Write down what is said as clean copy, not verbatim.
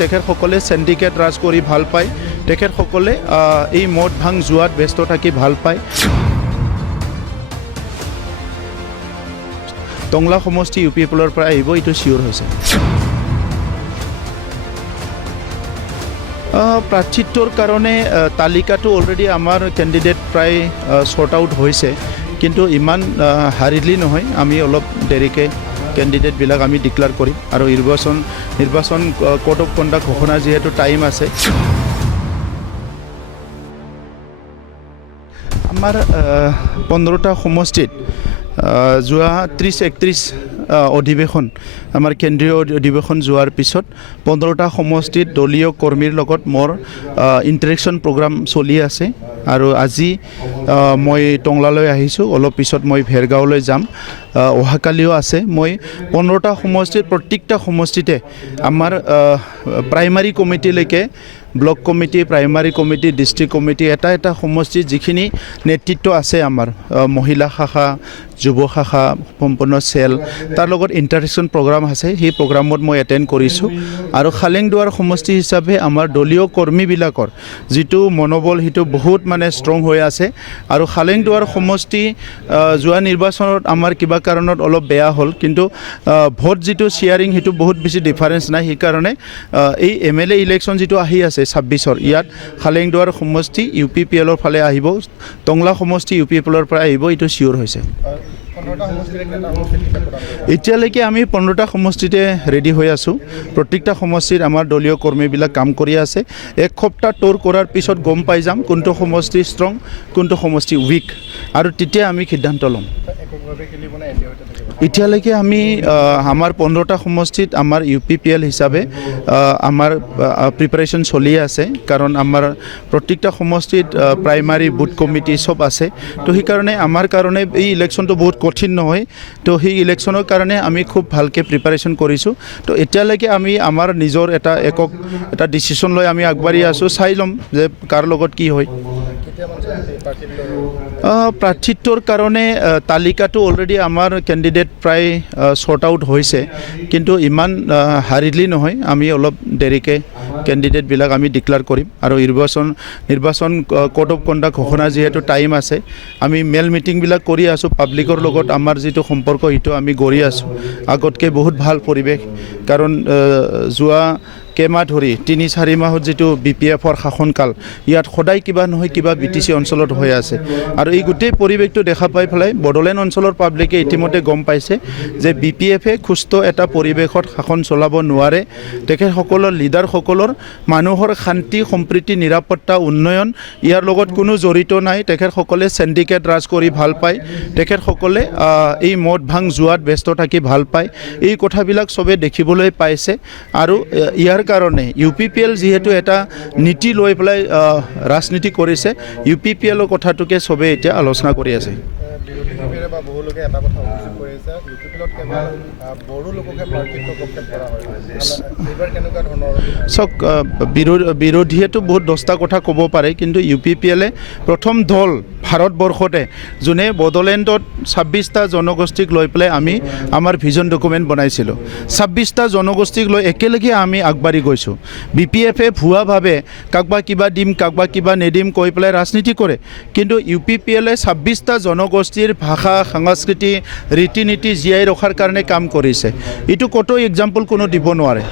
তেখেতসকলে সিন্ডিকেট ৰাজ কৰি ভাল পায় তেখেতসকলে এই মদ ভাং জুৱাত ব্যস্ত থাকি ভাল পায় টংলা সমষ্টি ইউপিপিএলৰ পৰা আহিব এইটো চিয়ৰ হৈছে প্ৰাৰ্থিত্বৰ কাৰণে তালিকাটো অলৰেডি আমাৰ কেণ্ডিডেট প্ৰায় শৰ্ট আউট হৈছে কিন্তু ইমান হাৰিলি নহয় আমি অলপ দেৰিকৈ কেণ্ডিডেটবিলাক আমি ডিক্লেয়াৰ কৰিম আৰু নিৰ্বাচন কোড অফ কণ্ডাক্ট ঘোষণা যিহেতু টাইম আছে আমাৰ 15টা সমষ্টিত যোৱা 30-31 অধিৱেশন আমাৰ কেন্দ্ৰীয় অধিৱেশন যোৱাৰ পিছত 15টা সমষ্টিত দলীয় কৰ্মীৰ লগত মোৰ ইণ্টাৰেকশ্যন প্ৰগ্ৰাম চলি আছে আৰু আজি মই টংলালৈ আহিছোঁ অলপ পিছত মই ভেৰগাঁৱলৈ যাম অহাকালিও আছে মই 15টা সমষ্টিত প্ৰত্যেকটা সমষ্টিতে আমাৰ প্ৰাইমাৰী কমিটিলৈকে block committee primary committee district committee এটা সমষ্টিত যিখিনি নেতৃত্ব আছে আমাৰ মহিলা শাখা যুৱ শাখা সম্পূৰ্ণ চেল তাৰ লগত ইণ্টাৰেকশ্যন প্ৰগ্ৰাম আছে সেই প্ৰগ্ৰামত মই এটেণ্ড কৰিছোঁ আৰু খালেংদুৱাৰ সমষ্টি হিচাপে আমাৰ দলীয় কৰ্মীবিলাকৰ যিটো মনোবল সেইটো বহুত মানে ষ্ট্ৰং হৈ আছে আৰু খালেংদুৱাৰ সমষ্টি যোৱা নিৰ্বাচনত আমাৰ কিবা কাৰণত অলপ বেয়া হ'ল কিন্তু ভোট যিটো শ্বেয়াৰিং সেইটো বহুত বেছি ডিফাৰেঞ্চ নাই সেইকাৰণে এই MLA ইলেকশ্যন যিটো আহি আছে 26ৰ ইয়াত খালেংদুৱাৰ সমষ্টি UPPLৰ ফালে আহিব টংলা সমষ্টি UPPLৰ পৰা আহিব এইটো চিয়ৰ হৈছে এতিয়ালৈকে আমি 15টা সমষ্টিতে ৰেডি হৈ আছোঁ প্ৰত্যেকটা সমষ্টিত আমাৰ দলীয় কৰ্মীবিলাক কাম কৰি আছে এক সপ্তাহ টুৰ কৰাৰ পিছত গম পাই যাম কোনটো সমষ্টি ষ্ট্ৰং কোনটো সমষ্টি উইক আৰু তেতিয়া আমি সিদ্ধান্ত ল'ম এতিয়ালৈকে আমি আমাৰ 15টা সমষ্টিত আমাৰ UPPL হিচাপে আমাৰ প্ৰিপাৰেশ্যন চলি আছে কাৰণ আমাৰ প্ৰত্যেকটা সমষ্টিত প্ৰাইমাৰী বুথ কমিটি চব আছে তো সেইকাৰণে আমাৰ কাৰণে এই ইলেকশ্যনটো বহুত কঠিন নহয় তো সেই ইলেকশ্যনৰ কাৰণে আমি খুব ভালকৈ প্ৰিপাৰেশ্যন কৰিছোঁ তো এতিয়ালৈকে আমি আমাৰ নিজৰ এটা ডিচিশ্যন লৈ আমি আগবাঢ়ি আছোঁ চাই ল'ম যে কাৰ লগত কি হয় প্ৰাৰ্থিত্বৰ কাৰণে তালিকাটো অলৰেডি আমাৰ কেণ্ডিডেট প্ৰায় শৰ্ট আউট হৈছে কিন্তু ইমান হাৰিলি নহয় আমি অলপ দেৰিকৈ কেণ্ডিডেটবিলাক আমি ডিক্লেয়াৰ কৰিম আৰু নিৰ্বাচন কোড অফ কণ্ডাক্ট ঘোষণা যিহেতু টাইম আছে আমি মেল মিটিংবিলাক কৰি আছোঁ পাব্লিকৰ লগত আমাৰ যিটো সম্পৰ্ক সেইটো আমি গঢ়ি আছোঁ আগতকৈ বহুত ভাল পৰিৱেশ কাৰণ যোৱা কেইমাহ ধৰি 3-4 মাহত যিটো BPFৰ শাসনকাল ইয়াত সদায় কিবা নহয় কিবা BTC অঞ্চলত হৈ আছে আৰু এই গোটেই পৰিৱেশটো দেখা পাই পেলাই বড়োলেণ্ড অঞ্চলৰ পাব্লিকে ইতিমধ্যে গম পাইছে যে BPFে সুস্থ এটা পৰিৱেশত শাসন চলাব নোৱাৰে তেখেতসকলৰ লিডাৰসকলৰ মানুহৰ শান্তি সম্প্ৰীতি নিৰাপত্তা উন্নয়ন ইয়াৰ লগত কোনো জড়িত নাই তেখেতসকলে সিন্ডিকেট ৰাজ কৰি ভাল পায় তেখেতসকলে এই মদ ভাং জুৱাত ব্যস্ত থাকি ভাল পায় এই কথাবিলাক চবে দেখিবলৈ পাইছে আৰু ইয়াৰ কাৰণে UPPL যেহেতু এটা নীতি লৈ পেলাই ৰাজনীতি কৰিছে UPPLৰ কথাটোকে চবে এতিয়া আলোচনা কৰি আছে চাওক বিৰোধীয়েতো বহুত 10টা কথা ক'ব পাৰে কিন্তু UPPLে প্ৰথম দল ভাৰতবৰ্ষতে যোনে বড়োলেণ্ডত 26টা জনগোষ্ঠীক লৈ পেলাই আমি আমাৰ ভিজন ডকুমেণ্ট বনাইছিলোঁ 26টা জনগোষ্ঠীক লৈ একেলগে আমি আগবাঢ়ি গৈছোঁ BPFে ভুৱাভাৱে কাকবা কিবা দিম কাকবা কিবা নেদিম কৈ পেলাই ৰাজনীতি কৰে কিন্তু UPPLে 26টা জনগোষ্ঠীৰ ভাষা সংস্কৃতি ৰীতি নীতি জীয়াই ৰখাৰ কাৰণে কাম কৰিছে এইটো ক'তো এক্সাম্পল কোনো দিব নোৱাৰে